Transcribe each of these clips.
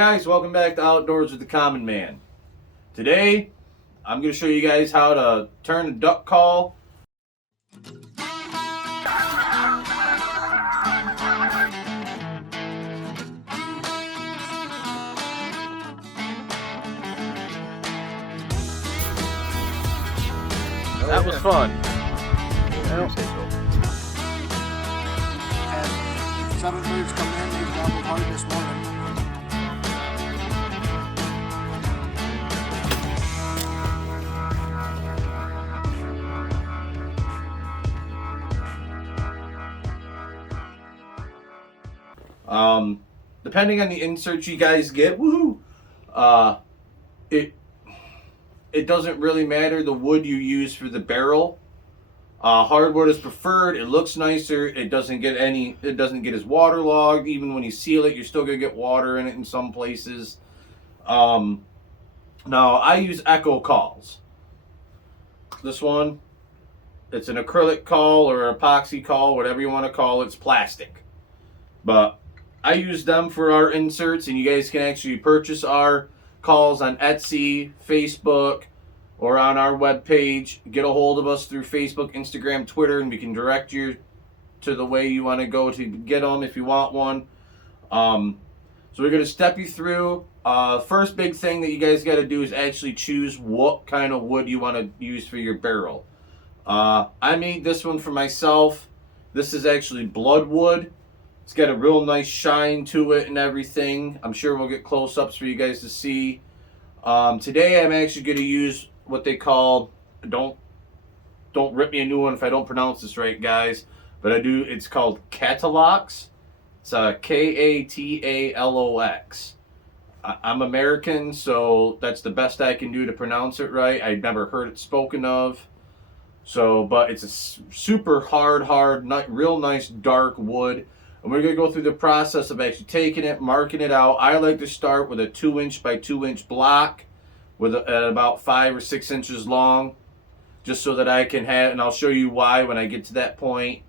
Hey guys, welcome back to Outdoors with the Common Man. Today, I'm going to show you guys how to turn a duck call. That was fun. And 7 birds come in, they gobbled hard this morning. Depending on the insert you guys get, it doesn't really matter the wood you use for the barrel. Hardwood is preferred. It looks nicer. It doesn't get as waterlogged. Even when you seal it, you're still gonna get water in it in some places. Now I use Echo calls. This one, it's an acrylic caul or epoxy caul, whatever you want to call it. It's plastic, but I use them for our inserts, and you guys can actually purchase our calls on Etsy, Facebook, or on our webpage. Get a hold of us through Facebook, Instagram, Twitter, and we can direct you to the way you want to go to get them if you want one. So we're going to step you through. First big thing that you guys got to do is actually choose what kind of wood you want to use for your barrel. I made this one for myself. This is actually bloodwood. It's got a real nice shine to it and everything. I'm sure we'll get close-ups for you guys to see. Today I'm actually going to use what they call, don't rip me a new one if I don't pronounce this right, guys, but I do. It's called Catalox. It's Katalox. I'm American, so that's the best I can do to pronounce it right. I've never heard it spoken of. So, but it's a super hard, real nice dark wood. And we're going to go through the process of actually taking it, marking it out. I like to start with a 2-inch by 2-inch block at about 5 or 6 inches long, just so that I can have, and I'll show you why when I get to that point.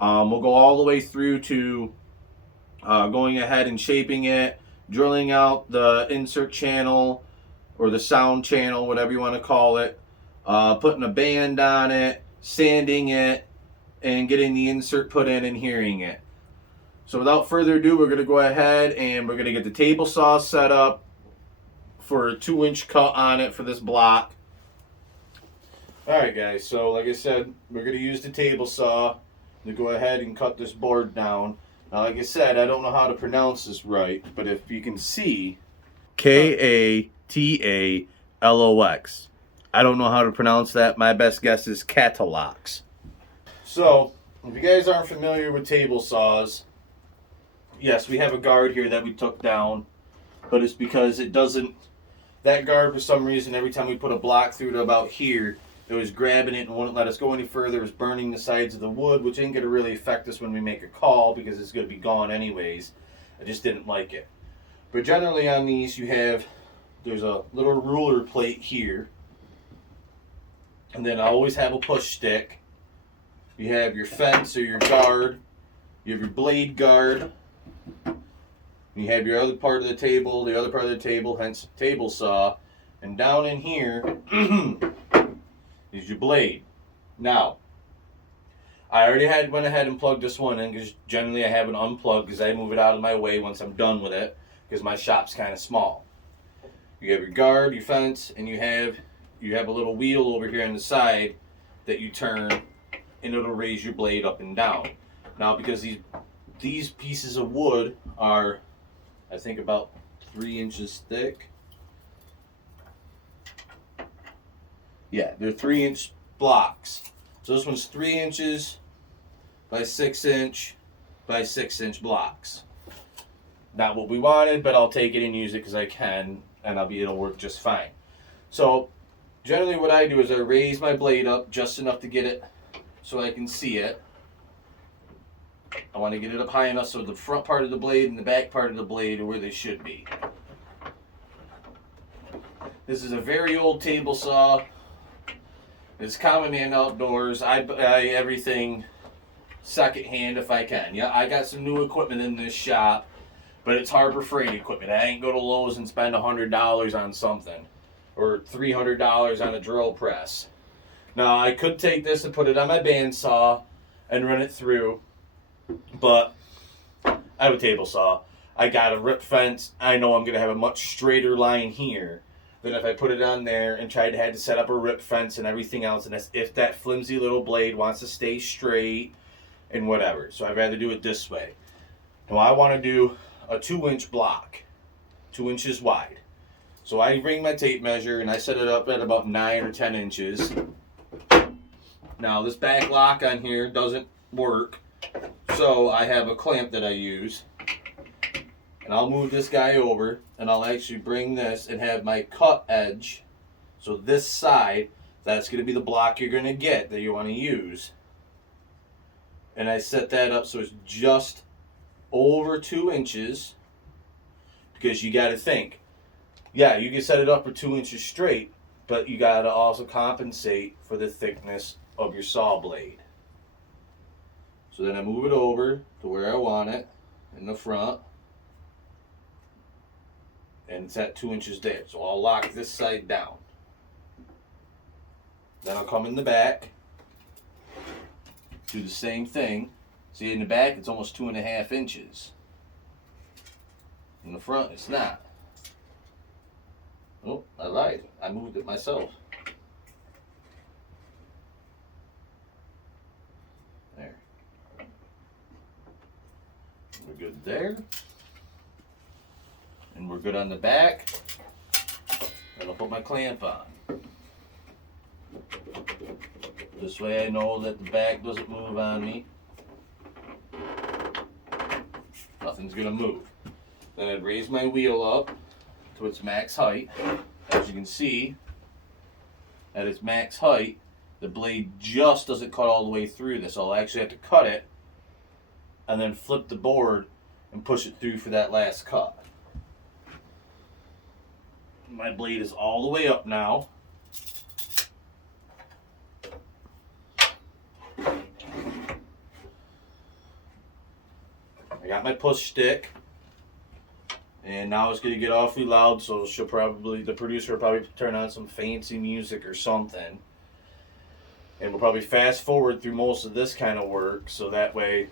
We'll go all the way through to going ahead and shaping it, drilling out the insert channel or the sound channel, whatever you want to call it, putting a band on it, sanding it, and getting the insert put in and hearing it. So without further ado, we're going to go ahead and we're going to get the table saw set up for a 2-inch cut on it for this block. Alright guys, so like I said, we're going to use the table saw to go ahead and cut this board down. Now like I said, I don't know how to pronounce this right, but if you can see, Katalox. I don't know how to pronounce that. My best guess is Catalox. So, if you guys aren't familiar with table saws, yes, we have a guard here that we took down, but it's because it doesn't, that guard for some reason, every time we put a block through to about here, it was grabbing it and wouldn't let us go any further. It was burning the sides of the wood, which ain't going to really affect us when we make a call because it's going to be gone anyways. I just didn't like it. But generally on these, there's a little ruler plate here, and then I always have a push stick. You have your fence or your guard, you have your blade guard, you have your other part of the table, hence table saw, and down in here is your blade. Now, I already went ahead and plugged this one in because generally I have it unplugged because I move it out of my way once I'm done with it because my shop's kind of small. You have your guard, your fence, and you have a little wheel over here on the side that you turn and it'll raise your blade up and down. Now because these pieces of wood are, I think, about 3 inches thick. Yeah, they're 3-inch blocks. So this one's 3 inches by 6 inch by 6 inch blocks. Not what we wanted, but I'll take it and use it because I can, and it'll work just fine. So generally what I do is I raise my blade up just enough to get it so I can see it. I want to get it up high enough so the front part of the blade and the back part of the blade are where they should be. This is a very old table saw. It's Common Man Outdoors. I buy everything secondhand if I can. Yeah, I got some new equipment in this shop, But it's Harbor Freight equipment. I ain't go to Lowe's and spend $100 on something. Or $300 on a drill press. Now, I could take this and put it on my bandsaw and run it through. But I have a table saw. I got a rip fence. I know I'm going to have a much straighter line here than if I put it on there and had to set up a rip fence and everything else. And that's if that flimsy little blade wants to stay straight and whatever. So I'd rather do it this way. Now, I want to do a 2-inch block, 2 inches wide. So I bring my tape measure and I set it up at about 9 or 10 inches. Now this back lock on here doesn't work, so I have a clamp that I use. And I'll move this guy over and I'll actually bring this and have my cut edge. So this side, that's going to be the block you're going to get that you want to use. And I set that up so it's just over 2 inches, because you got to think, yeah, you can set it up for 2 inches straight, but you got to also compensate for the thickness of your saw blade. So then I move it over to where I want it in the front, and it's at 2 inches there. So I'll lock this side down. Then I'll come in the back, do the same thing. See, in the back, it's almost 2.5 inches. In the front, it's not. Oh, I lied. I moved it myself. There. We're good there. And we're good on the back. And I'll put my clamp on. This way I know that the back doesn't move on me. Nothing's gonna move. Then I'd raise my wheel up to its max height. As you can see, at its max height, the blade just doesn't cut all the way through this. I'll actually have to cut it and then flip the board and push it through for that last cut. My blade is all the way up now. I got my push stick, and now it's going to get awfully loud, so the producer will probably turn on some fancy music or something. And we'll probably fast forward through most of this kind of work, so that way,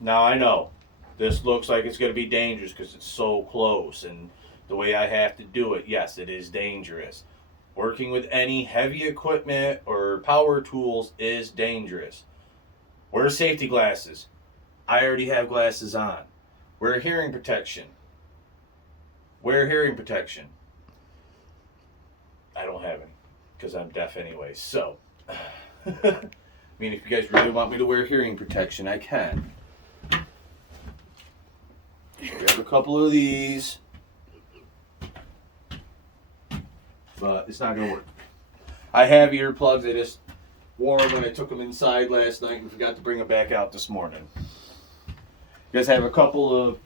now I know, this looks like it's going to be dangerous because it's so close, and the way I have to do it, yes, it is dangerous. Working with any heavy equipment or power tools is dangerous. Wear safety glasses. I already have glasses on. Wear hearing protection. Wear hearing protection. I don't have any because I'm deaf anyway. So, I mean, if you guys really want me to wear hearing protection, I can. Grab a couple of these. But it's not going to work. I have earplugs. I just wore them when I took them inside last night and forgot to bring them back out this morning. You guys have a couple of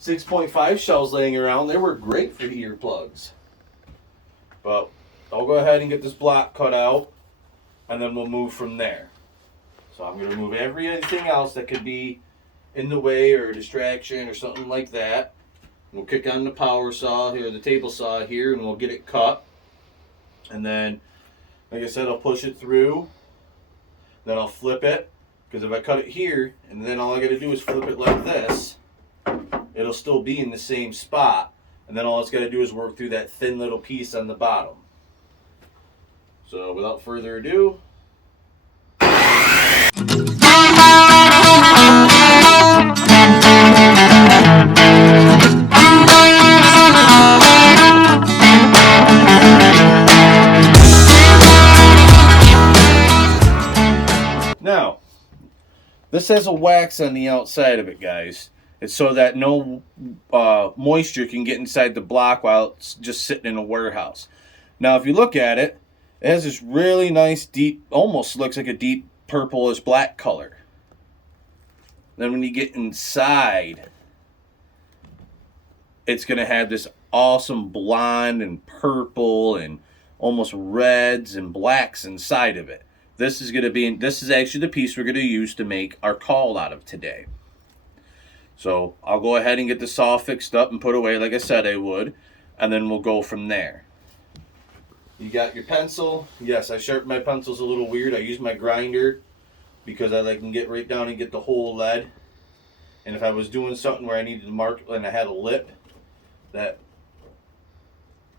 6.5 shells laying around. They were great for earplugs. But I'll go ahead and get this block cut out, and then we'll move from there. So I'm going to remove everything else that could be in the way or a distraction or something like that. We'll kick on the power saw here, the table saw here, and we'll get it cut. And then, like I said, I'll push it through. Then I'll flip it. Because if I cut it here, and then all I got to do is flip it like this, it'll still be in the same spot. And then all it's got to do is work through that thin little piece on the bottom. So without further ado, now, this has a wax on the outside of it, guys. It's so that no moisture can get inside the block while it's just sitting in a warehouse. Now, if you look at it, it has this really nice deep, almost looks like a deep purplish black color. Then when you get inside, it's going to have this awesome blonde and purple and almost reds and blacks inside of it. This is actually the piece we're going to use to make our caul out of today. So I'll go ahead and get the saw fixed up and put away like I said I would, and then we'll go from there. You got your pencil. Yes, I sharpen my pencils a little weird. I use my grinder because I can get right down and get the whole lead. And if I was doing something where I needed to mark and I had a lip, that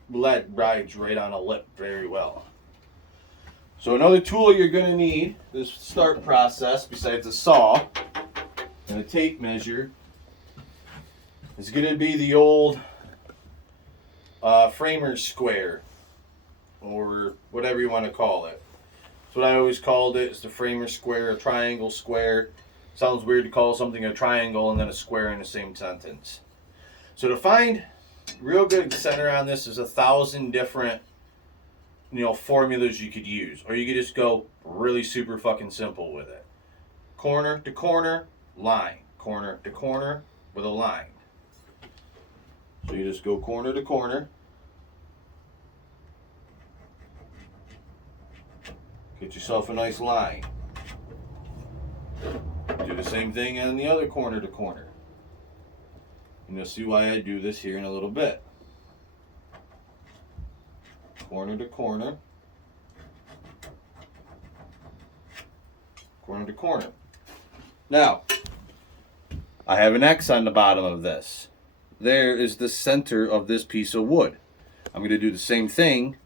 lead rides right on a lip very well. So another tool you're going to need this start process, besides a saw and a tape measure, is going to be the old framer square, or whatever you want to call it. That's what I always called it. It's the framer square, a triangle square. Sounds weird to call something a triangle and then a square in the same sentence. So to find real good center on this is 1,000 different formulas you could use, or you could just go really super fucking simple with it. Corner to corner, line. Corner to corner with a line. So you just go corner to corner. Get yourself a nice line. Do the same thing on the other corner to corner. And you'll see why I do this here in a little bit. Corner to corner. Corner to corner. Now, I have an X on the bottom of this. There is the center of this piece of wood. I'm going to do the same thing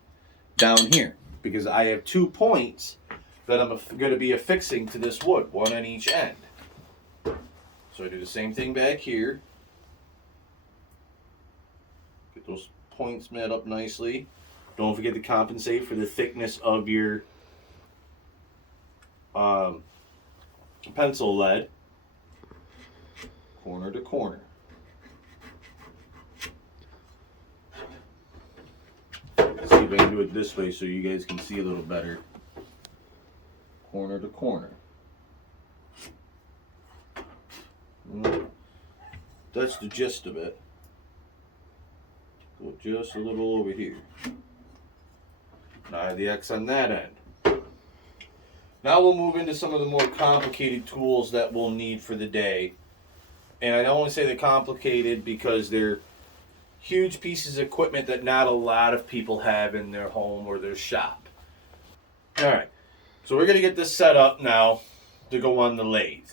down here, because I have 2 points that I'm going to be affixing to this wood, one on each end. So I do the same thing back here. Get those points met up nicely. Don't forget to compensate for the thickness of your pencil lead. Corner to corner. Let's see if I can do it this way so you guys can see a little better. Corner to corner. That's the gist of it. Go just a little over here. Now I have the X on that end. Now we'll move into some of the more complicated tools that we'll need for the day. And I only say they're complicated because they're huge pieces of equipment that not a lot of people have in their home or their shop. Alright, so we're going to get this set up now to go on the lathe.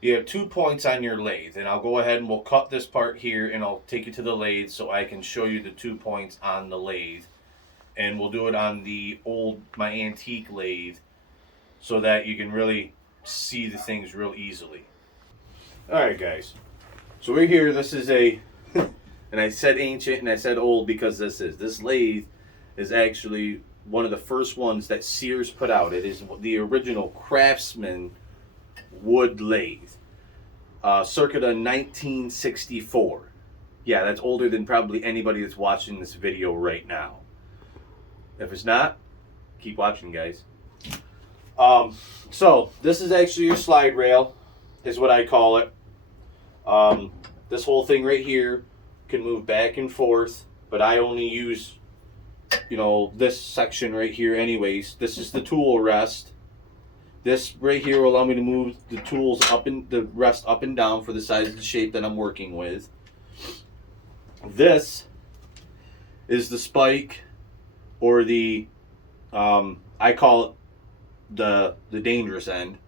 You have 2 points on your lathe, and I'll go ahead and we'll cut this part here and I'll take you to the lathe so I can show you the 2 points on the lathe. And we'll do it on my antique lathe so that you can really see the things real easily. Alright guys, so we're here. This is and I said ancient and I said old because this lathe is actually one of the first ones that Sears put out. It is the original Craftsman wood lathe, circa 1964. Yeah, that's older than probably anybody that's watching this video right now. If it's not, keep watching, guys. So this is actually your slide rail, is what I call it. This whole thing right here can move back and forth, but I only use, this section right here anyways. This is the tool rest. This right here will allow me to move the tools the rest up and down for the size of the shape that I'm working with. This is the spike, or the, I call it the dangerous end.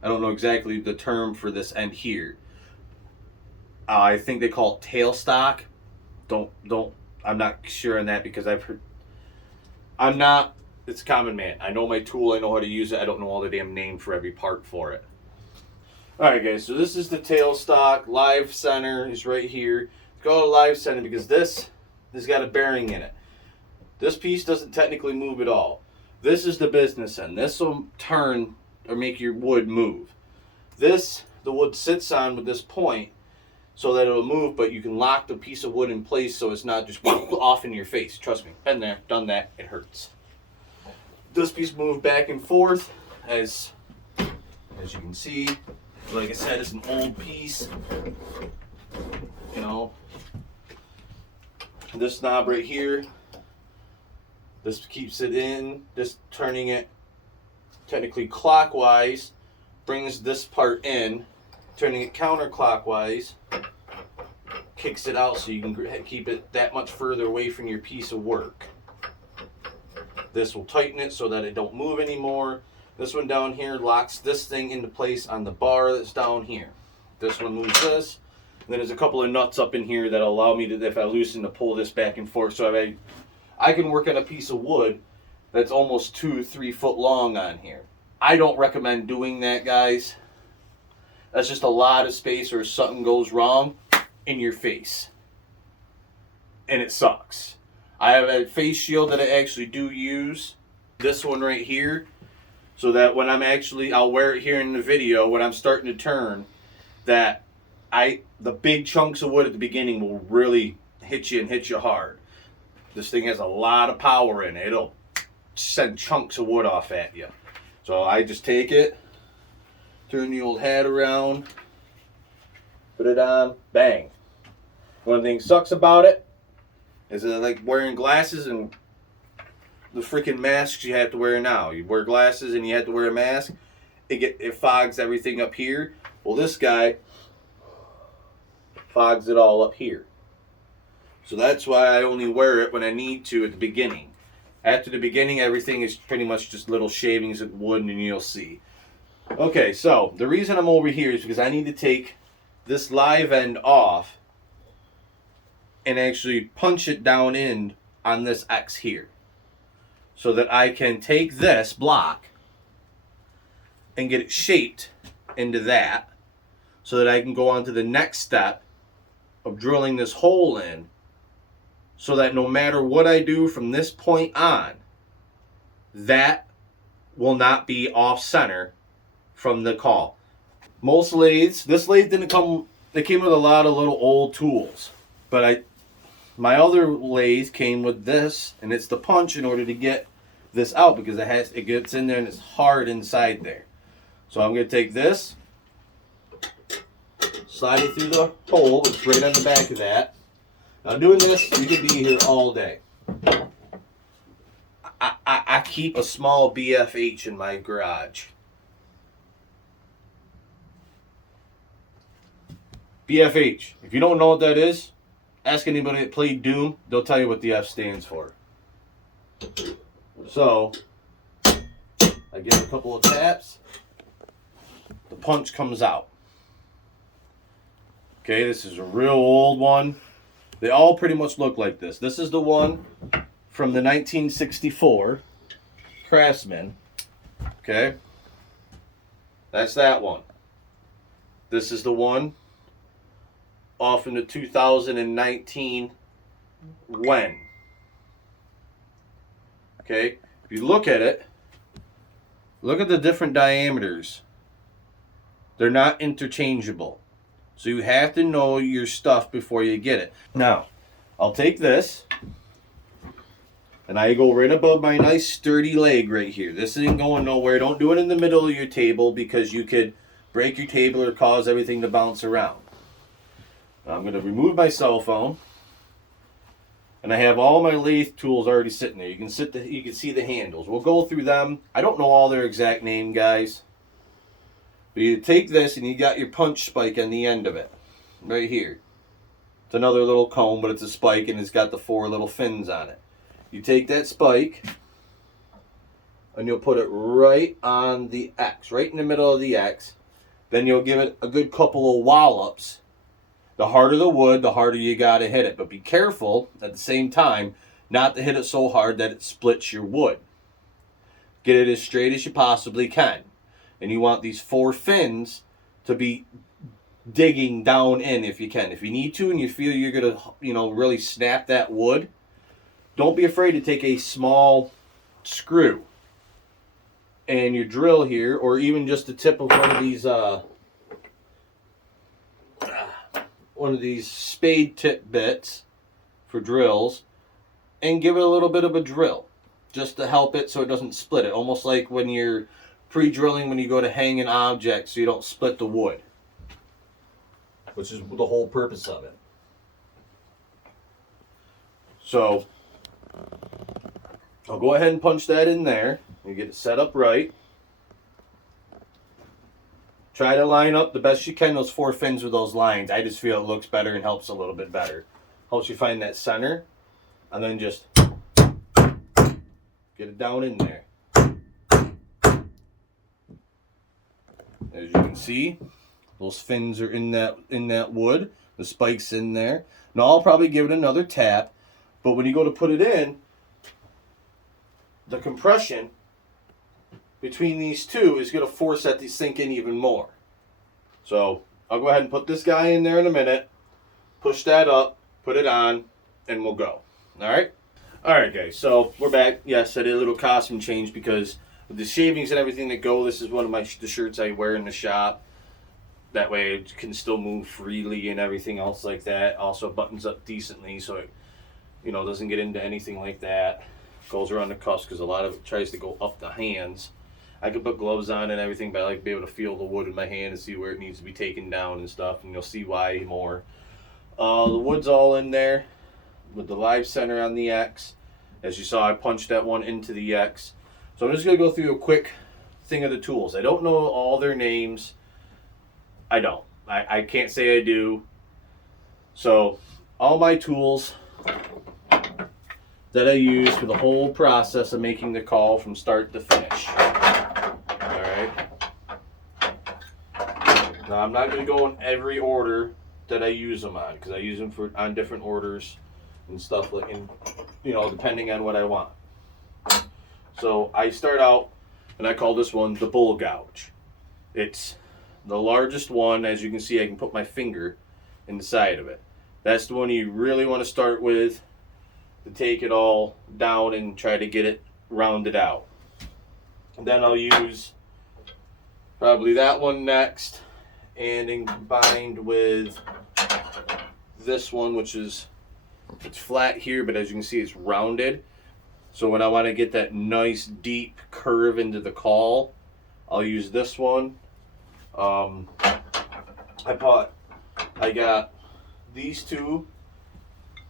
I don't know exactly the term for this end here. I think they call it tailstock. I'm not sure on that because I've heard. It's a common man. I know my tool. I know how to use it. I don't know all the damn name for every part for it. Alright guys, so this is the tailstock. Live center is right here. Go to live center because this has got a bearing in it. This piece doesn't technically move at all. This is the business end. This will turn or make your wood move. The wood sits on with this point so that it'll move, but you can lock the piece of wood in place so it's not just off in your face. Trust me, been there, done that, it hurts. This piece moves back and forth as you can see. Like I said, it's an old piece. This knob right here, this keeps it in. This turning it technically clockwise brings this part in, turning it counterclockwise kicks it out so you can keep it that much further away from your piece of work. This will tighten it so that it don't move anymore. This one down here locks this thing into place on the bar that's down here. This one moves this. And then there's a couple of nuts up in here that allow me to, if I loosen, to pull this back and forth. So I can work on a piece of wood that's almost 2-3 foot long on here. I don't recommend doing that, guys. That's just a lot of space, or if something goes wrong, in your face. And it sucks. I have a face shield that I actually do use. This one right here. So that when I'll wear it here in the video, when I'm starting to turn, that the big chunks of wood at the beginning will really hit you hard. This thing has a lot of power in it. It'll send chunks of wood off at you. So I just take it, turn the old hat around, put it on, bang. One thing sucks about it is that, like wearing glasses and the freaking masks you have to wear now. You wear glasses and you have to wear a mask. It fogs everything up here. Well, this guy fogs it all up here. So that's why I only wear it when I need to at the beginning. After the beginning, everything is pretty much just little shavings of wood, and you'll see. Okay, so the reason I'm over here is because I need to take this live end off and actually punch it down in on this X here, so that I can take this block and get it shaped into that, so that I can go on to the next step of drilling this hole in, so that no matter what I do from this point on, that will not be off center from the call. Most lathes, this lathe didn't come, they came with a lot of little old tools, but my other lathe came with this, and it's the punch in order to get this out, because it gets in there and it's hard inside there. So I'm going to take this, slide it through the hole. It's right on the back of that. Now doing this, you could be here all day. I keep a small BFH in my garage. BFH. If you don't know what that is, ask anybody that played Doom. They'll tell you what the F stands for. So, I give a couple of taps. The punch comes out. Okay, this is a real old one. They all pretty much look like this. This is the one from the 1964 Craftsman. Okay, that's that one. This is the one off in the 2019 Wen. Okay, if you look at it, look at the different diameters. They're not interchangeable. So you have to know your stuff before you get it. Now, I'll take this, and I go right above my nice sturdy leg right here. This isn't going nowhere. Don't do it in the middle of your table, because you could break your table or cause everything to bounce around. Now I'm going to remove my cell phone, and I have all my lathe tools already sitting there. You can see the handles. We'll go through them. I don't know all their exact name, guys. But you take this, and you got your punch spike on the end of it, right here. It's another little comb, but it's a spike, and it's got the 4 little fins on it. You take that spike, and you'll put it right on the X, right in the middle of the X. Then you'll give it a good couple of wallops. The harder the wood, the harder you got to hit it. But be careful, at the same time, not to hit it so hard that it splits your wood. Get it as straight as you possibly can. And you want these 4 fins to be digging down in if you can. If you need to and you feel you're going to, really snap that wood, don't be afraid to take a small screw and your drill here, or even just the tip of one of these spade tip bits for drills, and give it a little bit of a drill just to help it so it doesn't split it. Almost like when you're pre-drilling when you go to hang an object, so you don't split the wood, which is the whole purpose of it. So I'll go ahead and punch that in there. You get it set up right. Try to line up the best you can those 4 fins with those lines. I just feel it looks better and helps a little bit better. Helps you find that center, and then just get it down in there. As you can see, those fins are in that wood. The spike's in there. Now I'll probably give it another tap, but when you go to put it in, the compression between these two is going to force that to sink in even more. So I'll go ahead and put this guy in there in a minute, push that up, put it on, and we'll go. Alright guys, so we're back. Yes, I did a little costume change because with the shavings and everything that go, this is one of the shirts I wear in the shop. That way it can still move freely and everything else like that. Also buttons up decently so it doesn't get into anything like that. Goes around the cuffs because a lot of it tries to go up the hands. I could put gloves on and everything, but I like to be able to feel the wood in my hand and see where it needs to be taken down and stuff, and you'll see why more. The wood's all in there with the live center on the X. As you saw, I punched that one into the X. So I'm just going to go through a quick thing of the tools. I don't know all their names. I don't. I can't say I do. So all my tools that I use for the whole process of making the call from start to finish. Alright. Now I'm not going to go in every order that I use them on, because I use them on different orders and stuff, like, depending on what I want. So I start out, and I call this one the bull gouge. It's the largest one. As you can see, I can put my finger in the side of it. That's the one you really want to start with to take it all down and try to get it rounded out. And then I'll use probably that one next, and then combined with this one, which is, it's flat here, but as you can see, it's rounded. So when I want to get that nice deep curve into the call, I'll use this one. I got these two.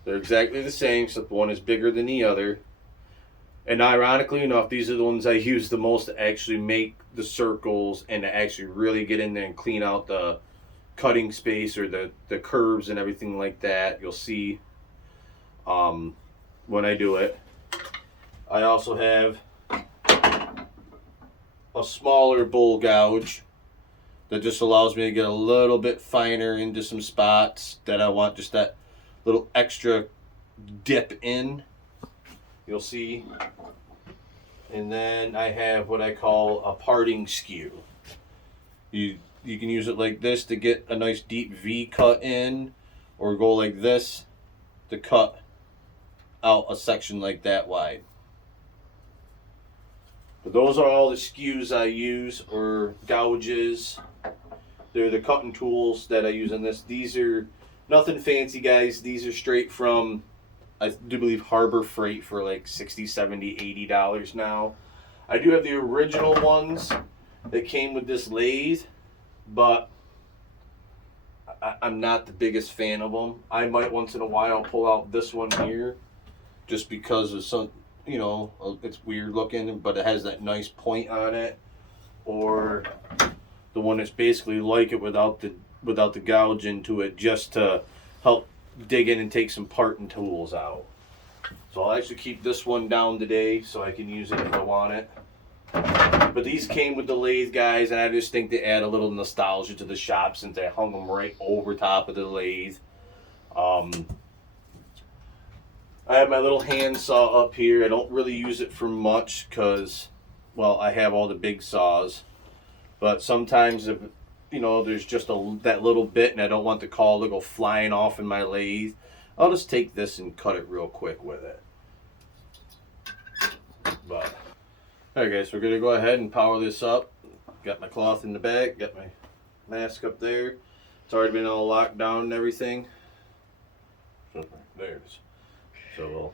They're exactly the same, except one is bigger than the other. And ironically enough, these are the ones I use the most to actually make the circles and to actually really get in there and clean out the cutting space or the curves and everything like that. You'll see when I do it. I also have a smaller bull gouge that just allows me to get a little bit finer into some spots that I want just that little extra dip in. You'll see. And then I have what I call a parting skew. You can use it like this to get a nice deep V cut in, or go like this to cut out a section like that wide. But those are all the skews I use, or gouges. They're the cutting tools that I use in this. These are nothing fancy, guys. These are straight from, I do believe, Harbor Freight for like $60, $70, $80 now. I do have the original ones that came with this lathe, but I'm not the biggest fan of them. I might once in a while pull out this one here just because of some, it's weird looking, but it has that nice point on it. Or the one that's basically like it without the gouge into it, just to help dig in and take some parting tools out. So I'll actually keep this one down today so I can use it if I want it. But these came with the lathe, guys, and I just think they add a little nostalgia to the shop since I hung them right over top of the lathe. I have my little hand saw up here. I don't really use it for much because, well, I have all the big saws. But sometimes if there's just that little bit and I don't want the call to go flying off in my lathe, I'll just take this and cut it real quick with it. But alright guys, we're going to go ahead and power this up. Got my cloth in the back, got my mask up there. It's already been all locked down and everything. So, there it is. So we'll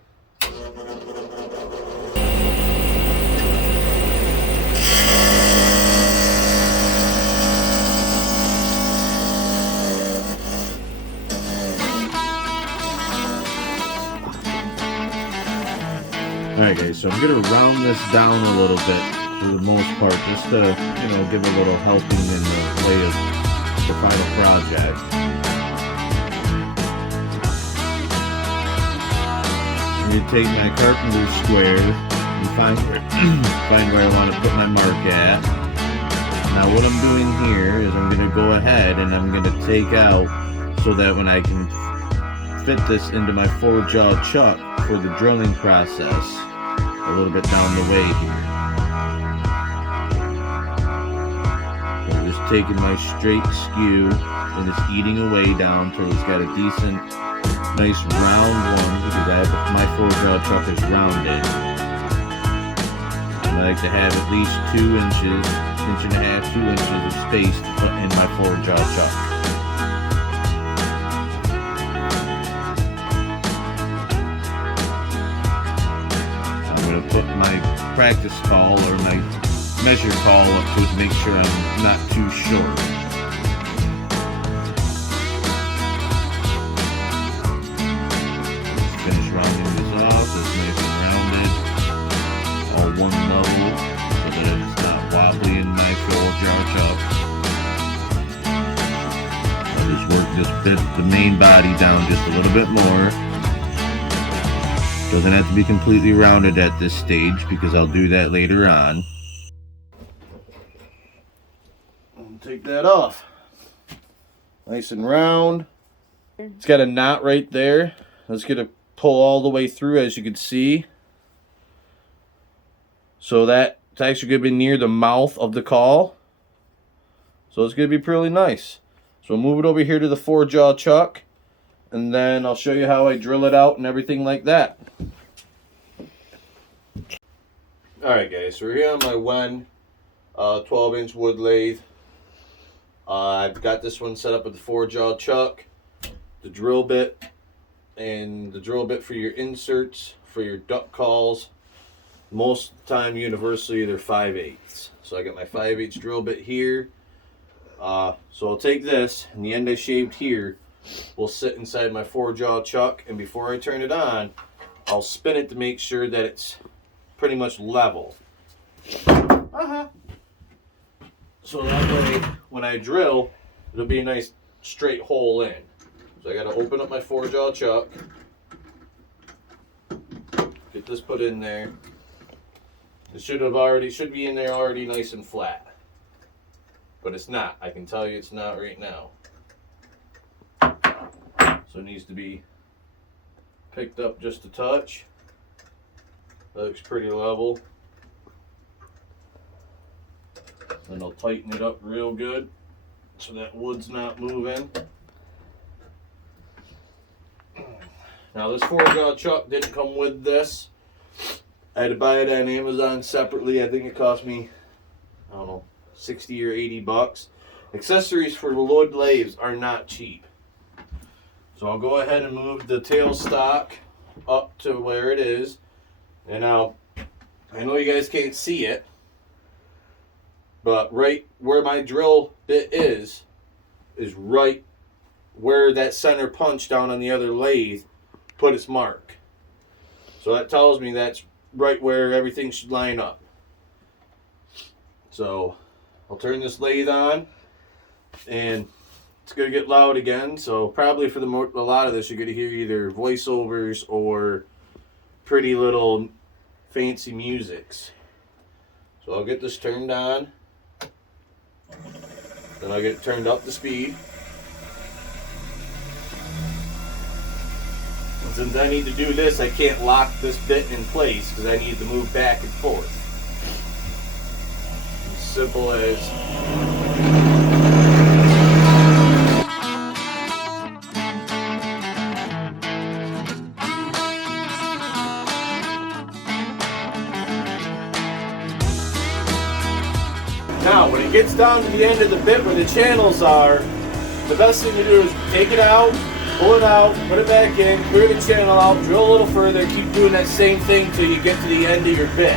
Alright guys, so I'm going to round this down a little bit for the most part, just to, you know, give a little helping in the way of the final project. I'm going to take my carpenter square and find where I want to put my mark at. Now what I'm doing here is I'm going to go ahead and I'm going to take out so that when I can fit this into my 4-jaw chuck for the drilling process a little bit down the way here. I'm just taking my straight skew and just eating away down till it's got a decent, nice round one, because my 4-jaw chuck is rounded. I like to have at least 2 inches, inch and a half, 2 inches of space to put in my 4-jaw chuck. Put my practice call or my measure call up to it to make sure I'm not too short. Let's finish rounding this off. It's nice and rounded, all one level, so that it's not wobbly in my 4-jaw chuck. I'll just work this bit, the main body down just a little bit more. Doesn't have to be completely rounded at this stage because I'll do that later on. Take that off. Nice and round. It's got a knot right there. Let's get it pull all the way through, as you can see. So that's actually going to be near the mouth of the call. So it's going to be pretty nice. So we'll move it over here to the 4-jaw chuck. And then I'll show you how I drill it out and everything like that. Alright guys, so we're here on my Wen 12-inch wood lathe. I've got this one set up with the 4-jaw chuck, the drill bit, and the drill bit for your inserts, for your duck calls. Most of the time, universally, they're 5/8. So I got my 5/8 drill bit here. So I'll take this, and the end I shaved here will sit inside my 4-jaw chuck, and before I turn it on, I'll spin it to make sure that it's pretty much level. So that way, when I drill, it'll be a nice straight hole in. So I got to open up my 4-jaw chuck, get this put in there. It should be in there already nice and flat, but it's not. I can tell you it's not right now. So it needs to be picked up just a touch. That looks pretty level. Then I'll tighten it up real good so that wood's not moving. Now this 4-jaw chuck didn't come with this. I had to buy it on Amazon separately. I think it cost me, I don't know, 60 or 80 bucks. Accessories for wood lathes are not cheap. So I'll go ahead and move the tailstock up to where it is. And now, I know you guys can't see it, but right where my drill bit is right where that center punch down on the other lathe put its mark. So that tells me that's right where everything should line up. So I'll turn this lathe on, and it's going to get loud again. So probably for a lot of this, you're going to hear either voiceovers or pretty little fancy musics. So I'll get this turned on. Then I'll get it turned up to speed. And since I need to do this, I can't lock this bit in place because I need to move back and forth. As simple as now, when it gets down to the end of the bit where the channels are, the best thing to do is take it out, pull it out, put it back in, clear the channel out, drill a little further, keep doing that same thing till you get to the end of your bit.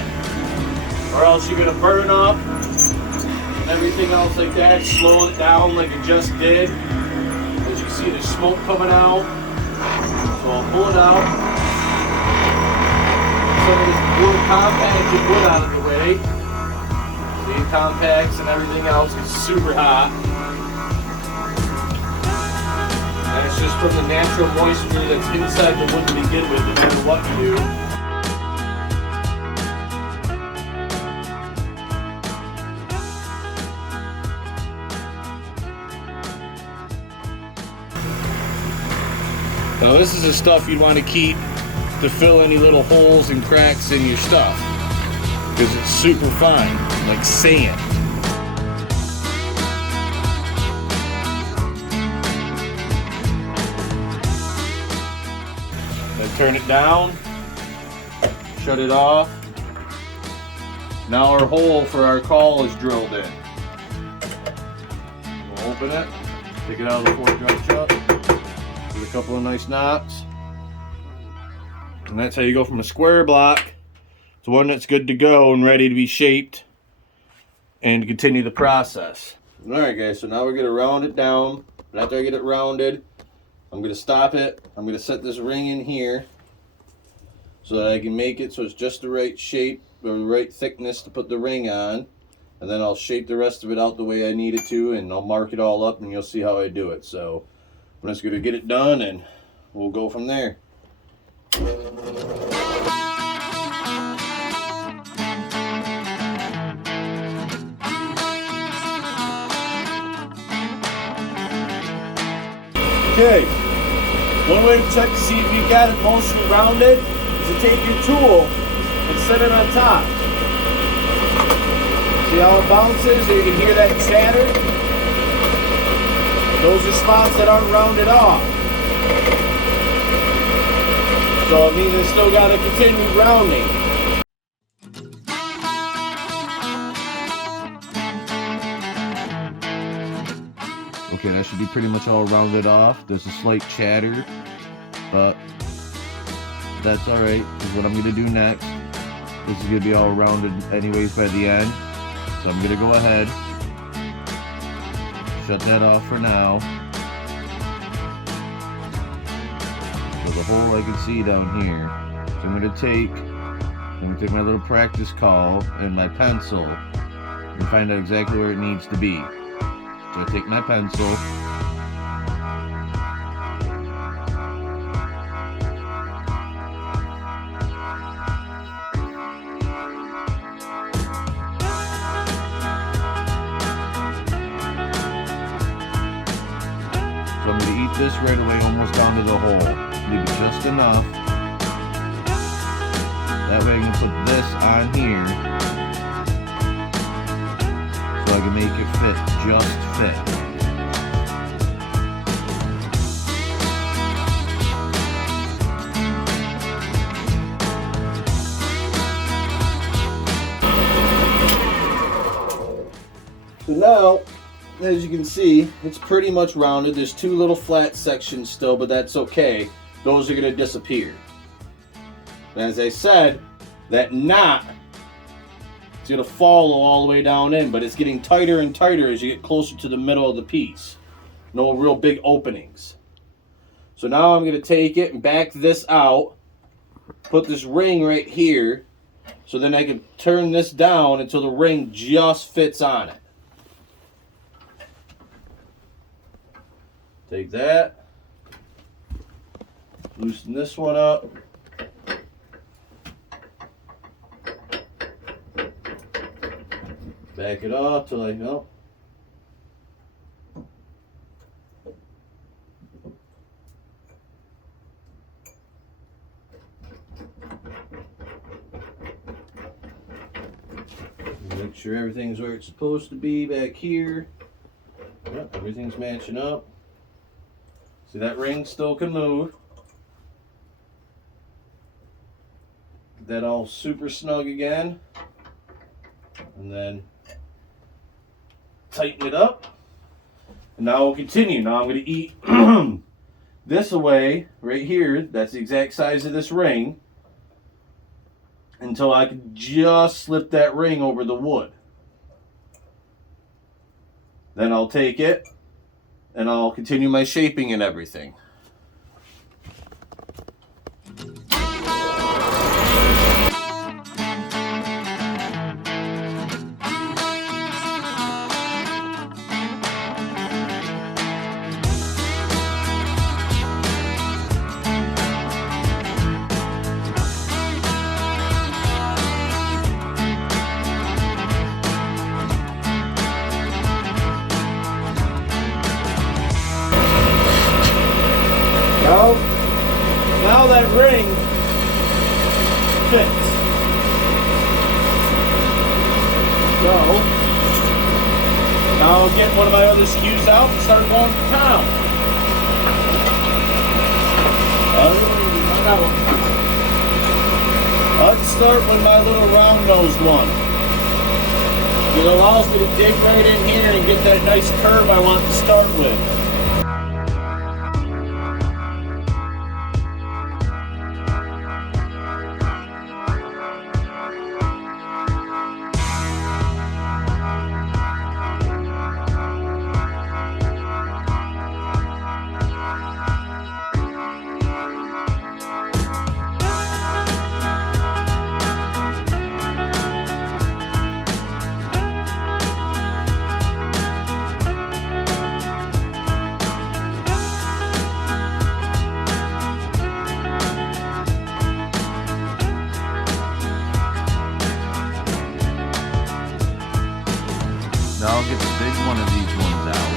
Or else you're going to burn up everything else like that, slow it down like it just did. As you can see, there's smoke coming out. So I'll pull it out. Some of this wood compacted wood out of the way. Being compacts and everything else gets super hot. And it's just from the natural moisture that's inside the wood to begin with, no matter what you do. Now this is the stuff you'd want to keep to fill any little holes and cracks in your stuff, because it's super fine, like sand. Then turn it down, shut it off. Now our hole for our caul is drilled in. We'll open it, take it out of the fork drum shut, with a couple of nice knots. And that's how you go from a square block to one that's good to go and ready to be shaped and continue the process. Alright guys, so now we're going to round it down. And after I get it rounded, I'm going to stop it. I'm going to set this ring in here so that I can make it so it's just the right shape or the right thickness to put the ring on. And then I'll shape the rest of it out the way I need it to, and I'll mark it all up and you'll see how I do it. So I'm just going to get it done and we'll go from there. Okay, one way to check to see if you've got it mostly rounded is to take your tool and set it on top. See how it bounces, or you can hear that chatter? Those are spots that aren't rounded off. So it means it's still got to continue rounding. Okay, that should be pretty much all rounded off. There's a slight chatter, but that's alright, because what I'm going to do next, this is going to be all rounded anyways by the end. So I'm going to go ahead, shut that off for now. There's a hole I can see down here. So I'm going to take my little practice caul and my pencil and find out exactly where it needs to be. So I take my pencil, so I'm going to eat this right away almost down to the hole. Leave it just enough. That way I can put this on here so I can make it fit, just fit. So now, as you can see, it's pretty much rounded. There's two little flat sections still, but that's okay. Those are going to disappear. And as I said, that knot is going to follow all the way down in, but it's getting tighter and tighter as you get closer to the middle of the piece. No real big openings. So now I'm going to take it and back this out, put this ring right here, so then I can turn this down until the ring just fits on it. Take that, loosen this one up, back it off till I know. Make sure everything's where it's supposed to be back here. Yep, everything's matching up. See, that ring still can move. Get that all super snug again. And then tighten it up. And now we'll continue. Now I'm going to eat this away right here. That's the exact size of this ring. Until I can just slip that ring over the wood. Then I'll take it and I'll continue my shaping and everything. now that ring fits. So, now I'll get one of my other SKUs out and start going to town. Let's start with my little round-nosed one. It allows me to dig right in here and get that nice curve I want to start with. Now I'll get the big one of these ones out.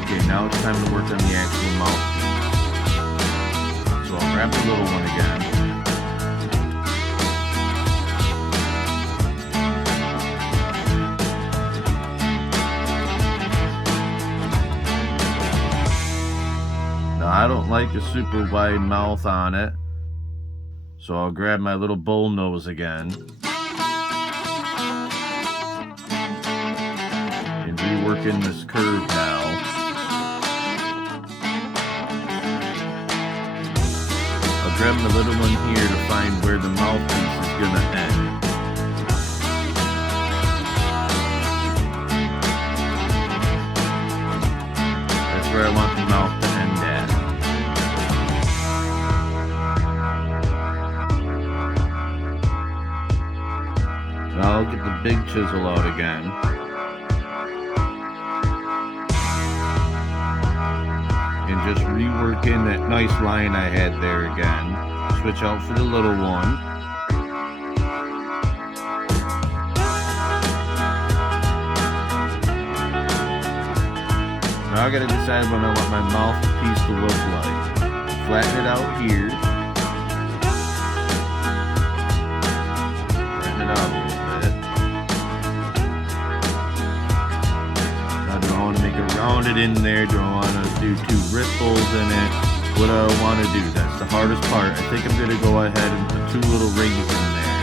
Okay, now it's time to work on the actual mouthpiece. So I'll grab the little one again. Now I don't like a super wide mouth on it. So I'll grab my little bull nose again and rework in this curve now. I'll grab my little one here to find where the mouthpiece is gonna end. That's where I want the mouth to end at. Now I'll get the big chisel out again. And just rework in that nice line I had there again. Switch out for the little one. Now I gotta decide what I want my mouthpiece to look like. Flatten it out here. Flatten it out. Round it in there. Do I want to do 2 ripples in it? What do I want to do? That's the hardest part. I think I'm going to go ahead and put 2 little rings in there.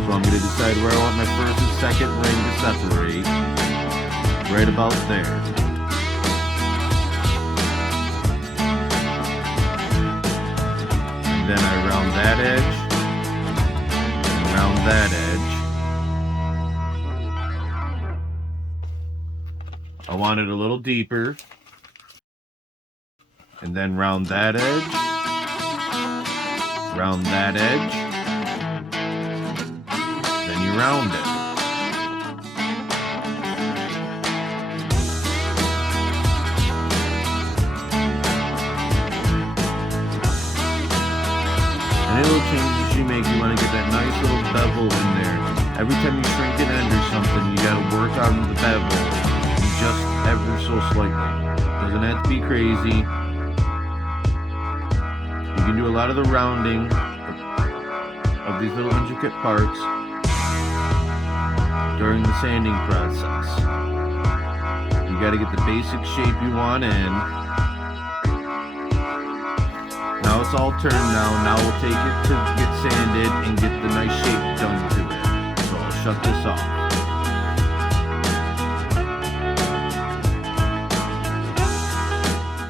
So I'm going to decide where I want my first and second ring to separate. Right about there. And then I round that edge and round that edge. I want it a little deeper, and then round that edge, round that edge, then you round it. Any little changes you make, you want to get that nice little bevel in there. Every time you shrink an end or something, you got to work on the bevel. Just ever so slightly. Doesn't have to be crazy. You can do a lot of the rounding of these little intricate parts during the sanding process. You got to get the basic shape you want in. Now it's all turned now. Now we'll take it to get sanded and get the nice shape done to it. So I'll shut this off.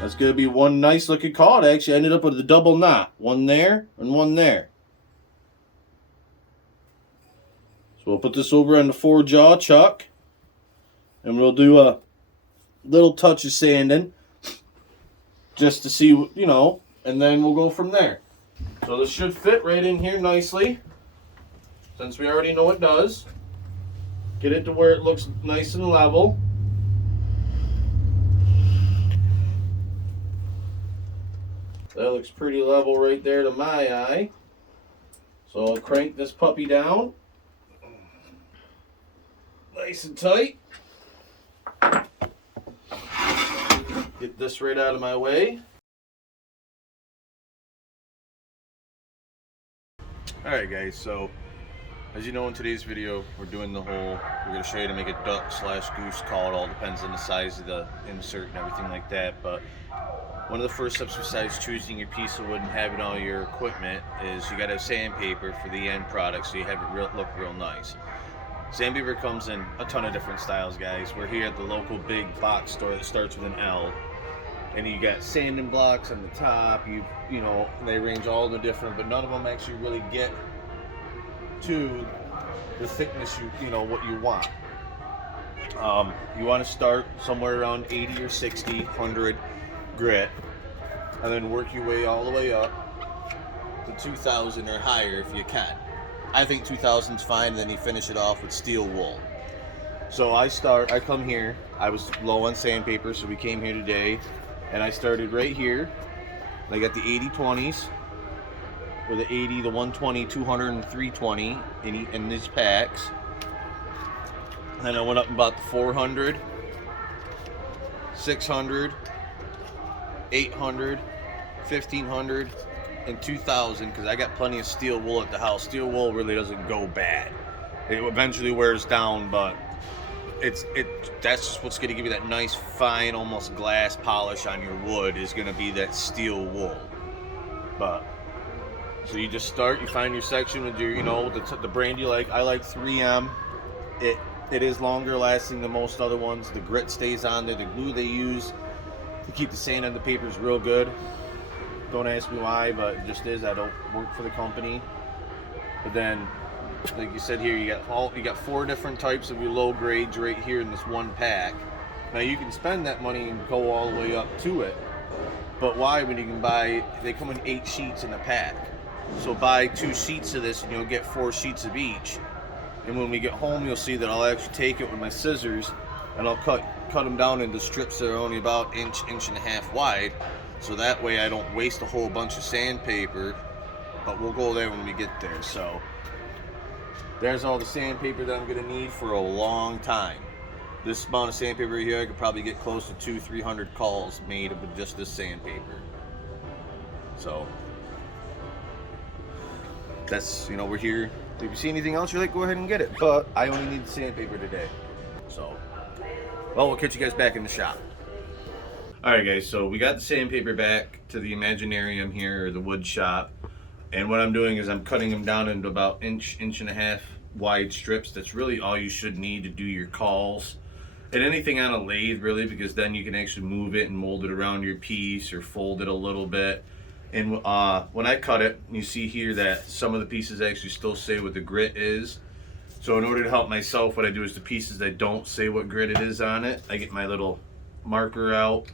That's going to be one nice looking call. It actually ended up with a double knot. One there and one there. So we'll put this over on the 4-jaw chuck. And we'll do a little touch of sanding. Just to see, you know, and then we'll go from there. So this should fit right in here nicely. Since we already know it does. Get it to where it looks nice and level. That looks pretty level right there to my eye. So I'll crank this puppy down. nice and tight. Get this right out of my way. Alright guys, so as you know in today's video, we're doing the whole, we're going to show you how to make a duck slash goose call. It all depends on the size of the insert and everything like that, but one of the first steps besides choosing your piece of wood and having all your equipment is you got to have sandpaper for the end product so you have it look real nice. Sandpaper comes in a ton of different styles, guys. We're here at the local big box store that starts with an L. And you got sanding blocks on the top. You know, they range all the different, but none of them actually really get to the thickness you know what you want. You want to start somewhere around 80 or 60, 100 grit, and then work your way all the way up to 2,000 or higher if you can. I think 2,000 is fine, and then you finish it off with steel wool. So I come here. I was low on sandpaper, so we came here today. And I started right here. I got the 80/20s, or the 80, the 120, 200, and 320 in these packs. Then I went up about the 400, 600, 800, 1500, and 2000 because I got plenty of steel wool at the house. Steel wool really doesn't go bad. It eventually wears down, but that's just what's going to give you that nice fine almost glass polish on your wood is going to be that steel wool. But so you just start, you find your section with your, you know, the brand you like. I like 3M. It is longer lasting than most other ones. The grit stays on there. The glue they use to keep the sand on the paper is real good. Don't ask me why, but it just is. I don't work for the company. But then, like you said here, you got 4 different types of your low grades right here in this one pack. Now you can spend that money and go all the way up to it, but why when you can buy? They come in 8 sheets in a pack. So buy 2 sheets of this, and you'll get 4 sheets of each. And when we get home, you'll see that I'll actually take it with my scissors, and I'll cut them down into strips that are only about inch and a half wide. So that way I don't waste a whole bunch of sandpaper. But we'll go there when we get there. So there's all the sandpaper that I'm going to need for a long time. This amount of sandpaper here, I could probably get close to 200-300 calls made with just this sandpaper. So that's, you know, we're here. If you see anything else you like, go ahead and get it. But I only need the sandpaper today. So, well, we'll catch you guys back in the shop. Alright guys, so we got the sandpaper back to the Imaginarium here, or the wood shop. And what I'm doing is I'm cutting them down into about inch and a half wide strips. That's really all you should need to do your calls. And anything on a lathe, really, because then you can actually move it and mold it around your piece or fold it a little bit. And when I cut it, you see here that some of the pieces actually still say what the grit is. So in order to help myself, what I do is the pieces that don't say what grit it is on it, I get my little marker out.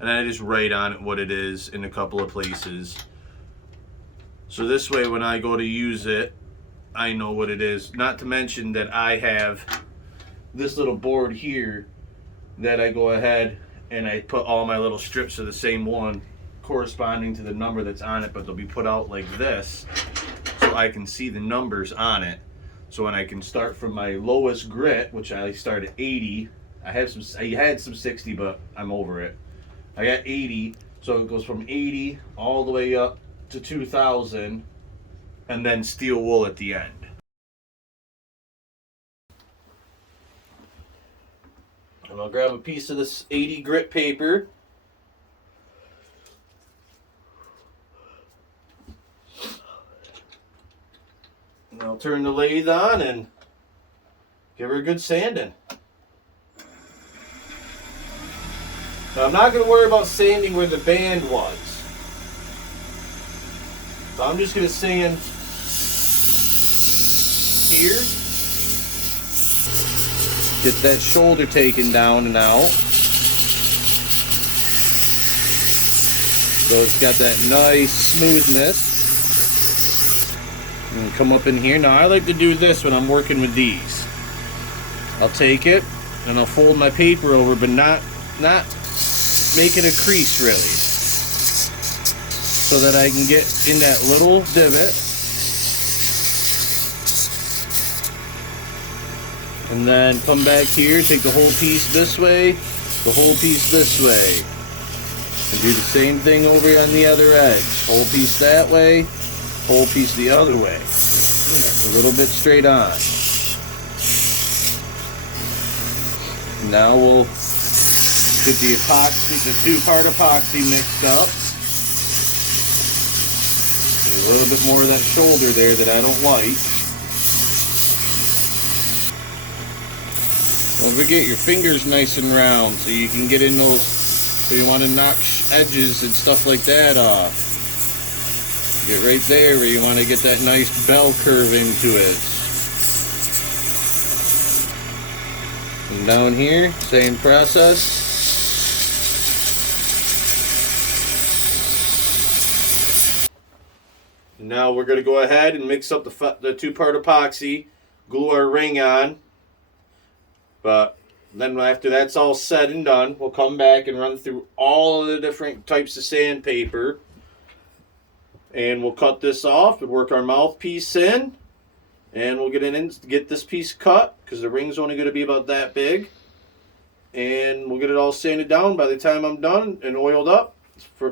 And I just write on it what it is in a couple of places. So this way, when I go to use it, I know what it is. Not to mention that I have this little board here that I go ahead and I put all my little strips of the same one corresponding to the number that's on it, but they'll be put out like this so I can see the numbers on it. So when I can start from my lowest grit, which I start at 80, I had some 60, but I'm over it. I got 80, so it goes from 80 all the way up to 2,000, and then steel wool at the end. And I'll grab a piece of this 80 grit paper. And I'll turn the lathe on and give her a good sanding. Now I'm not going to worry about sanding where the band was. So I'm just going to sand here. Get that shoulder taken down and out. So it's got that nice smoothness. And come up in here. Now I like to do this when I'm working with these. I'll take it and I'll fold my paper over, but not making a crease really. So that I can get in that little divot And then come back here, take the whole piece this way, the whole piece this way. And do the same thing over on the other edge. Whole piece that way, whole piece the other way. A little bit straight on. Now we'll get the epoxy, the two-part epoxy mixed up. There's a little bit more of that shoulder there that I don't like. Don't forget your fingers nice and round so you can get in those, so you want to knock edges and stuff like that off. Get right there where you want to get that nice bell curve into it. And down here, same process. Now we're going to go ahead and mix up the two-part epoxy, glue our ring on. But then after that's all said and done, we'll come back and run through all of the different types of sandpaper. And we'll cut this off and work our mouthpiece in. And we'll get this piece cut because the ring's only going to be about that big. And we'll get it all sanded down by the time I'm done and oiled up.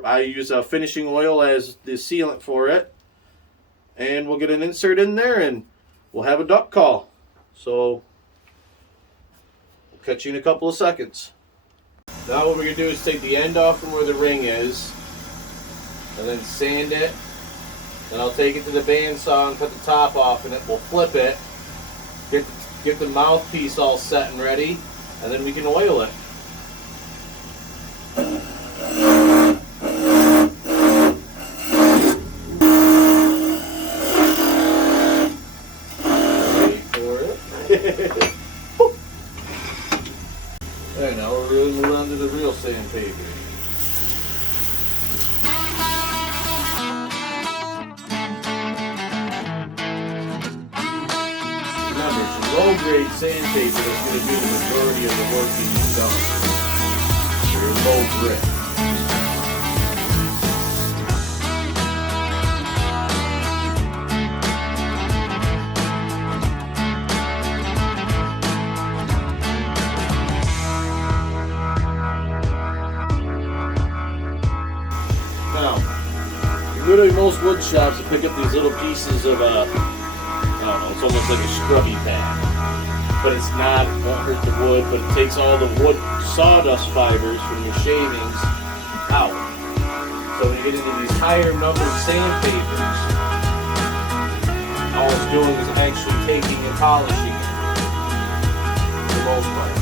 I use a finishing oil as the sealant for it. And we'll get an insert in there and we'll have a duck call. So we'll catch you in a couple of seconds. Now what we're going to do is take the end off from where the ring is and then sand it. Then I'll take it to the bandsaw and put the top off and we'll flip it. Get the mouthpiece all set and ready, and then we can oil it. Wait for it. Alright, now we're really moving on to the real sandpaper. Low-grade sandpaper that's going to do the majority of the work that you've done. Very low grit. Now, you go to most wood shops and pick up these little pieces of I don't know, it's almost like a scrubby pad. But it's not, it won't hurt the wood, but it takes all the wood sawdust fibers from your shavings out. So when you get into these higher numbered sandpapers, all it's doing is actually taking and polishing it, for the most part.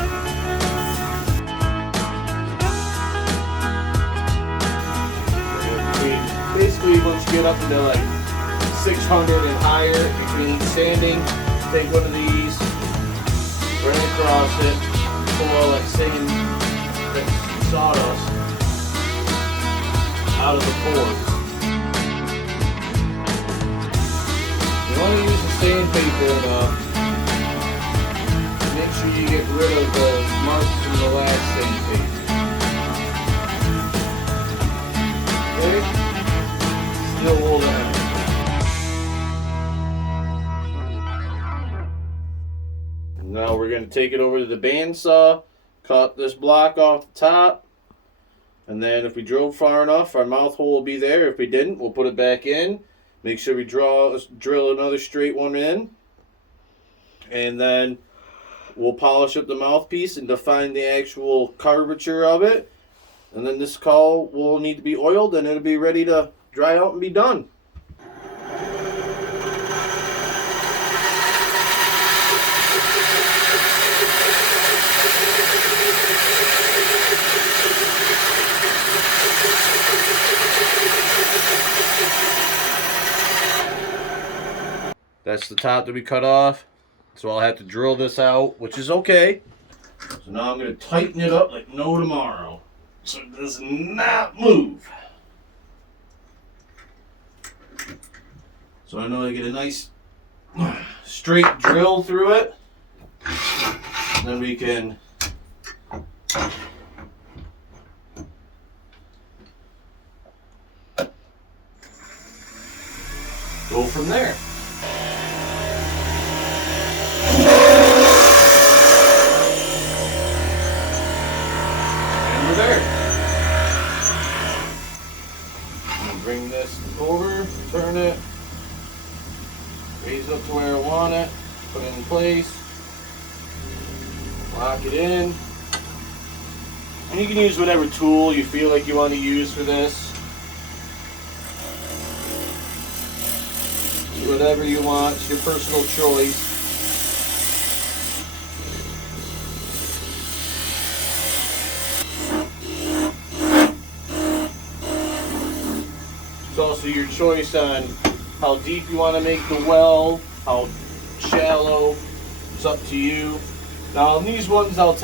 Basically, once you get up into like 600 and higher between sanding, take one of these, run across it, pull all that same sawdust out of the pores. You want to use the sandpaper enough. Make sure you get rid of the marks from the last sandpaper. Okay? Still hold that. Now we're going to take it over to the bandsaw, cut this block off the top, and then if we drove far enough, our mouth hole will be there. If we didn't, we'll put it back in. Make sure we drill another straight one in, and then we'll polish up the mouthpiece and define the actual curvature of it. And then this call will need to be oiled, and it'll be ready to dry out and be done. That's the top that we cut off. So I'll have to drill this out, which is okay. So now I'm going to tighten it up like no tomorrow, so it does not move. So I know I get a nice straight drill through it. Then we can go from there. Raise it up to where I want it. Put it in place. Lock it in. And you can use whatever tool you feel like you want to use for this. Whatever you want, it's your personal choice. It's also your choice on how deep you want to make the well, how shallow. It's up to you. Now on these ones I'll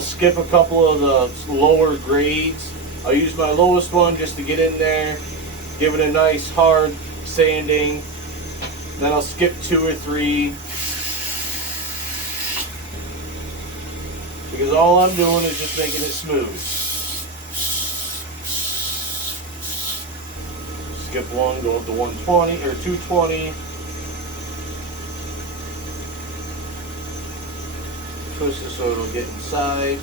skip a couple of the lower grades. I'll use my lowest one just to get in there, give it a nice hard sanding. Then I'll skip 2 or 3. Because all I'm doing is just making it smooth. Skip 1, go up to 120 or 220. Twist it so it'll get inside.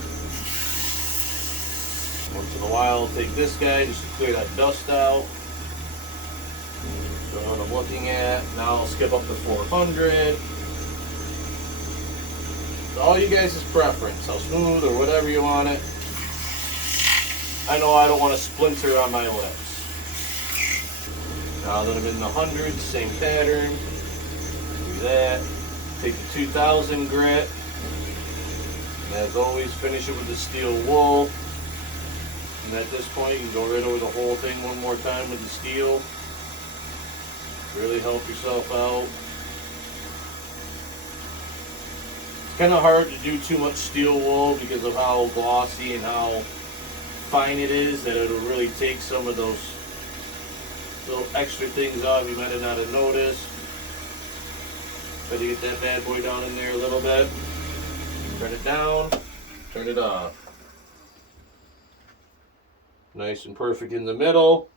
Once in a while, I'll take this guy just to clear that dust out. So what I'm looking at. Now I'll skip up to 400. So all you guys' preference, how smooth or whatever you want it. I know I don't want to splinter on my lips. Now that I'm in the hundreds, same pattern. Do that. Take the 2000 grit. And as always, finish it with the steel wool. And at this point, you can go right over the whole thing one more time with the steel. Really help yourself out. It's kind of hard to do too much steel wool because of how glossy and how fine it is, that it'll really take some of those little extra things off you might have not have noticed. Try to get that bad boy down in there a little bit. Turn it down, turn it off. Nice and perfect in the middle.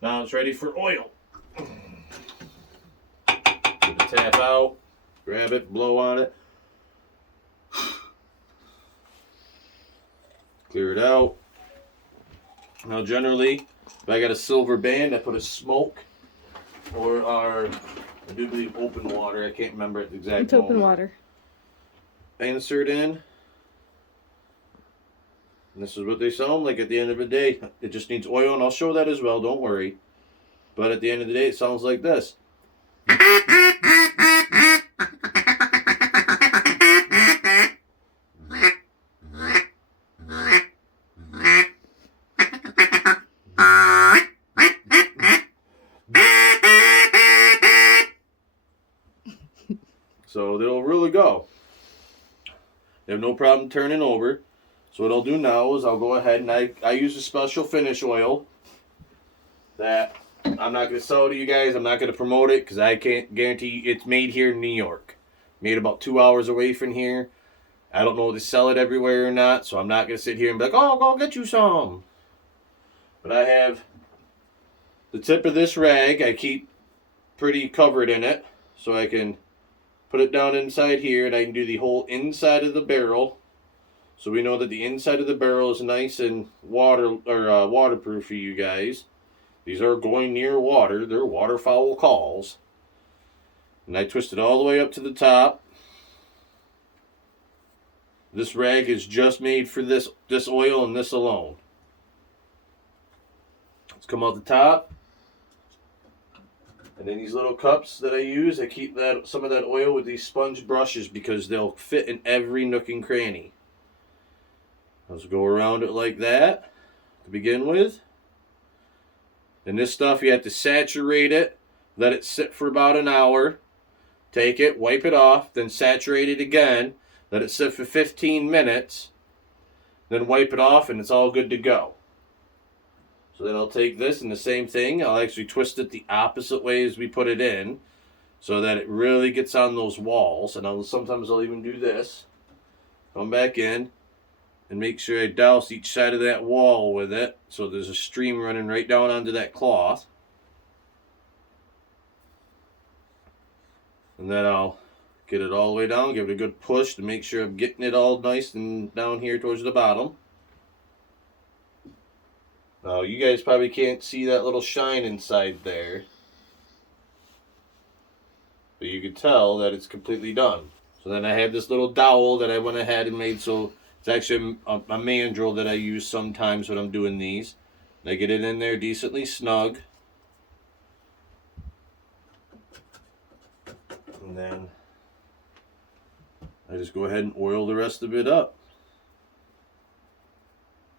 Now it's ready for oil. Get the tap out, grab it, blow on it. Clear it out. Now generally, if I got a silver band, I put a smoke or I do believe open water. I can't remember at the exact It's open moment. water. Insert in. And this is what they sound like at the end of the day. It just needs oil, and I'll show that as well, don't worry. But at the end of the day, it sounds like this. So they'll really go. They have no problem turning over. So what I'll do now is I'll go ahead and I use a special finish oil that I'm not going to sell to you guys. I'm not going to promote it because I can't guarantee it's made here in New York. Made about 2 hours away from here. I don't know if they sell it everywhere or not, so I'm not going to sit here and be like, oh, I'll go get you some. But I have the tip of this rag. I keep pretty covered in it so I can put it down inside here, and I can do the whole inside of the barrel. So we know that the inside of the barrel is nice and waterproof for you guys. These are going near water. They're waterfowl calls. And I twist it all the way up to the top. This rag is just made for this oil and this alone. Let's come out the top. And then these little cups that I use, I keep some of that oil with these sponge brushes because they'll fit in every nook and cranny. Let's go around it like that to begin with. And this stuff, you have to saturate it, let it sit for about an hour, take it, wipe it off, then saturate it again, let it sit for 15 minutes, then wipe it off, and it's all good to go. So then I'll take this and the same thing, I'll actually twist it the opposite way as we put it in so that it really gets on those walls. And sometimes I'll even do this. Come back in and make sure I douse each side of that wall with it so there's a stream running right down onto that cloth. And then I'll get it all the way down, give it a good push to make sure I'm getting it all nice and down here towards the bottom. Now, you guys probably can't see that little shine inside there, but you can tell that it's completely done. So then I have this little dowel that I went ahead and made, so it's actually a mandrel that I use sometimes when I'm doing these. And I get it in there decently snug. And then I just go ahead and oil the rest of it up.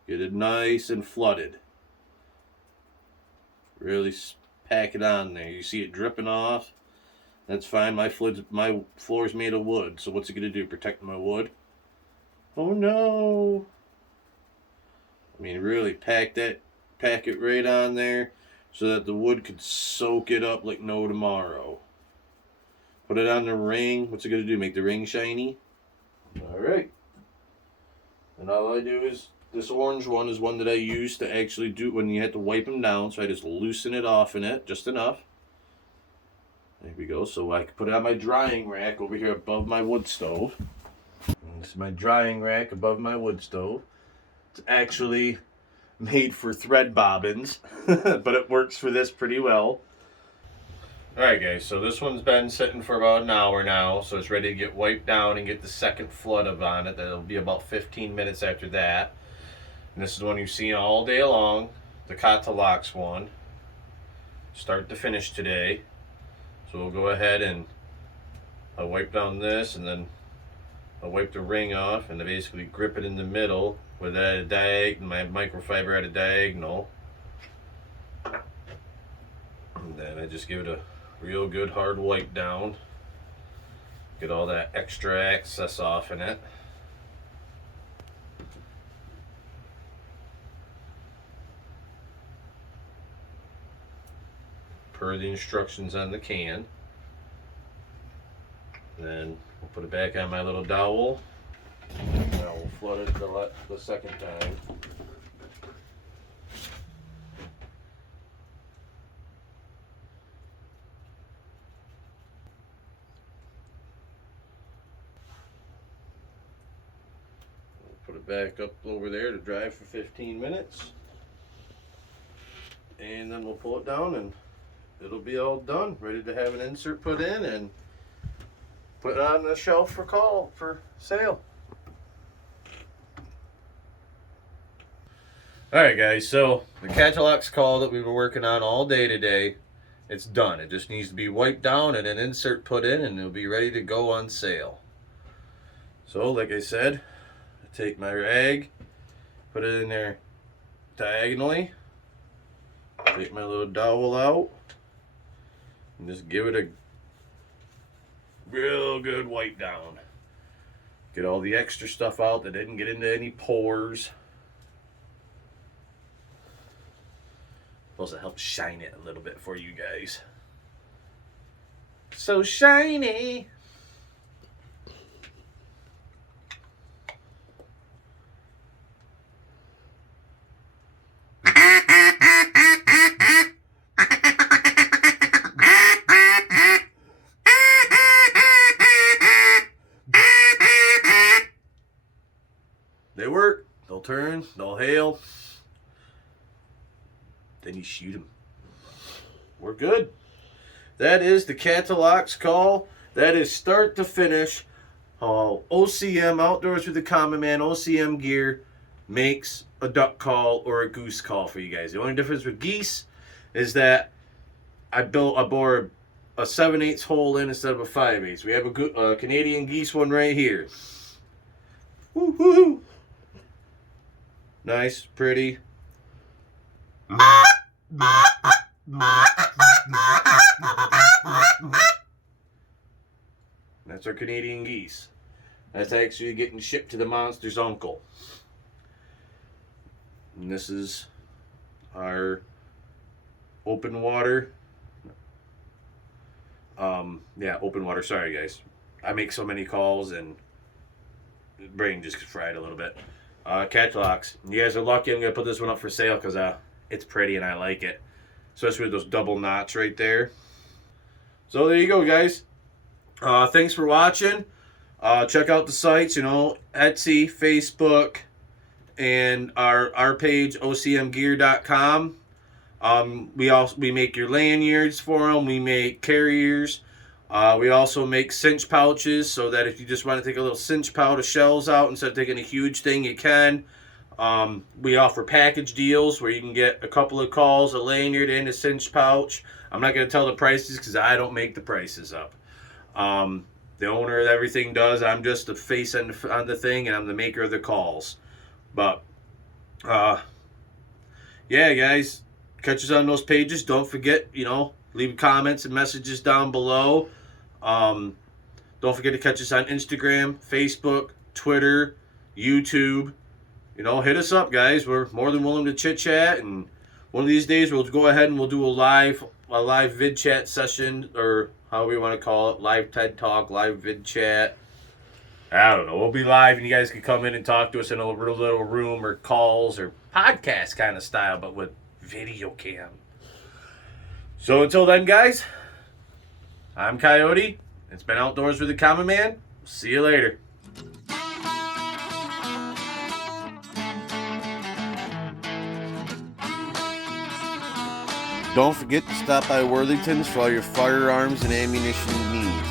Get it nice and flooded. Really pack it on there. You see it dripping off? That's fine. My floor's made of wood, so what's it gonna do? Protect my wood? Oh no! I mean, really pack it right on there so that the wood could soak it up like no tomorrow. Put it on the ring. What's it gonna do? Make the ring shiny? All right. And all I do is, this orange one is one that I use to actually do when you have to wipe them down. So I just loosen it off in it, just enough. There we go. So I can put it on my drying rack over here above my wood stove. And this is my drying rack above my wood stove. It's actually made for thread bobbins, but it works for this pretty well. Alright guys, so this one's been sitting for about an hour now, so it's ready to get wiped down and get the second flood of on it. That'll be about 15 minutes after that. And this is the one you've seen all day long, the Coyote one. Start to finish today. So we'll go ahead and I'll wipe down this, and then I'll wipe the ring off, and I basically grip it in the middle with that at a diagonal, my microfiber at a diagonal. And then I just give it a real good hard wipe down. Get all that extra excess off in it. Per the instructions on the can. Then we'll put it back on my little dowel. Now we'll flood it the second time. Put it back up over there to dry for 15 minutes. And then we'll pull it down and it'll be all done, ready to have an insert put in and put it on the shelf for sale. Alright guys, so the Coyote call that we were working on all day today, it's done. It just needs to be wiped down and an insert put in, and it'll be ready to go on sale. So like I said, I take my rag, put it in there diagonally, take my little dowel out, and just give it a real good wipe down. Get all the extra stuff out that didn't get into any pores. Supposed to help shine it a little bit for you guys. So shiny. They work. They'll turn. They'll hail. Then you shoot them. We're good. That is the Coyote call. That is start to finish. OCM, Outdoors with the Common Man, OCM gear makes a duck call or a goose call for you guys. The only difference with geese is that I bore a 7/8 hole in instead of a 5/8. We have a good Canadian geese one right here. Woo-hoo-hoo. Nice, pretty. That's our Canadian geese. That's actually getting shipped to the monster's uncle. And this is our open water. Open water. Sorry, guys. I make so many calls and the brain just fried a little bit. Coyote. You guys are lucky. I'm going to put this one up for sale because it's pretty and I like it. Especially with those double knots right there. So there you go, guys. Thanks for watching. Check out the sites, Etsy, Facebook, and our page, ocmgear.com. We make your lanyards for them. We make carriers. We also make cinch pouches so that if you just want to take a little cinch pouch of shells out instead of taking a huge thing, you can. We offer package deals where you can get a couple of calls, a lanyard, and a cinch pouch. I'm not going to tell the prices because I don't make the prices up. The owner of everything does. I'm just the face on the thing, and I'm the maker of the calls. But, yeah, guys, catch us on those pages. Don't forget, leave comments and messages down below. Don't forget to catch us on Instagram, Facebook, Twitter, YouTube. Hit us up, guys. We're more than willing to chit-chat, and one of these days we'll go ahead and we'll do a live vid chat session, or however you want to call it, live TED Talk, live vid chat. I don't know. We'll be live, and you guys can come in and talk to us in a little room, or calls, or podcast kind of style, but with video cam. So until then, guys, I'm Coyote. It's been Outdoors with the Common Man. See you later. Don't forget to stop by Worthington's for all your firearms and ammunition needs.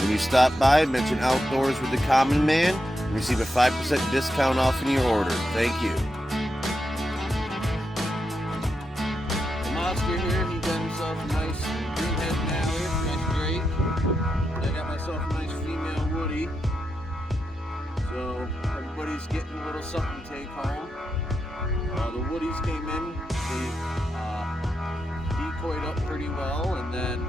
When you stop by, mention Outdoors with the Common Man and receive a 5% discount off in your order. Thank you. The monster here, he got himself a nice greenhead mallard, nice great. I got myself a nice female woody. So everybody's getting a little something to take home. The woodies came in, they decoyed up pretty well, and then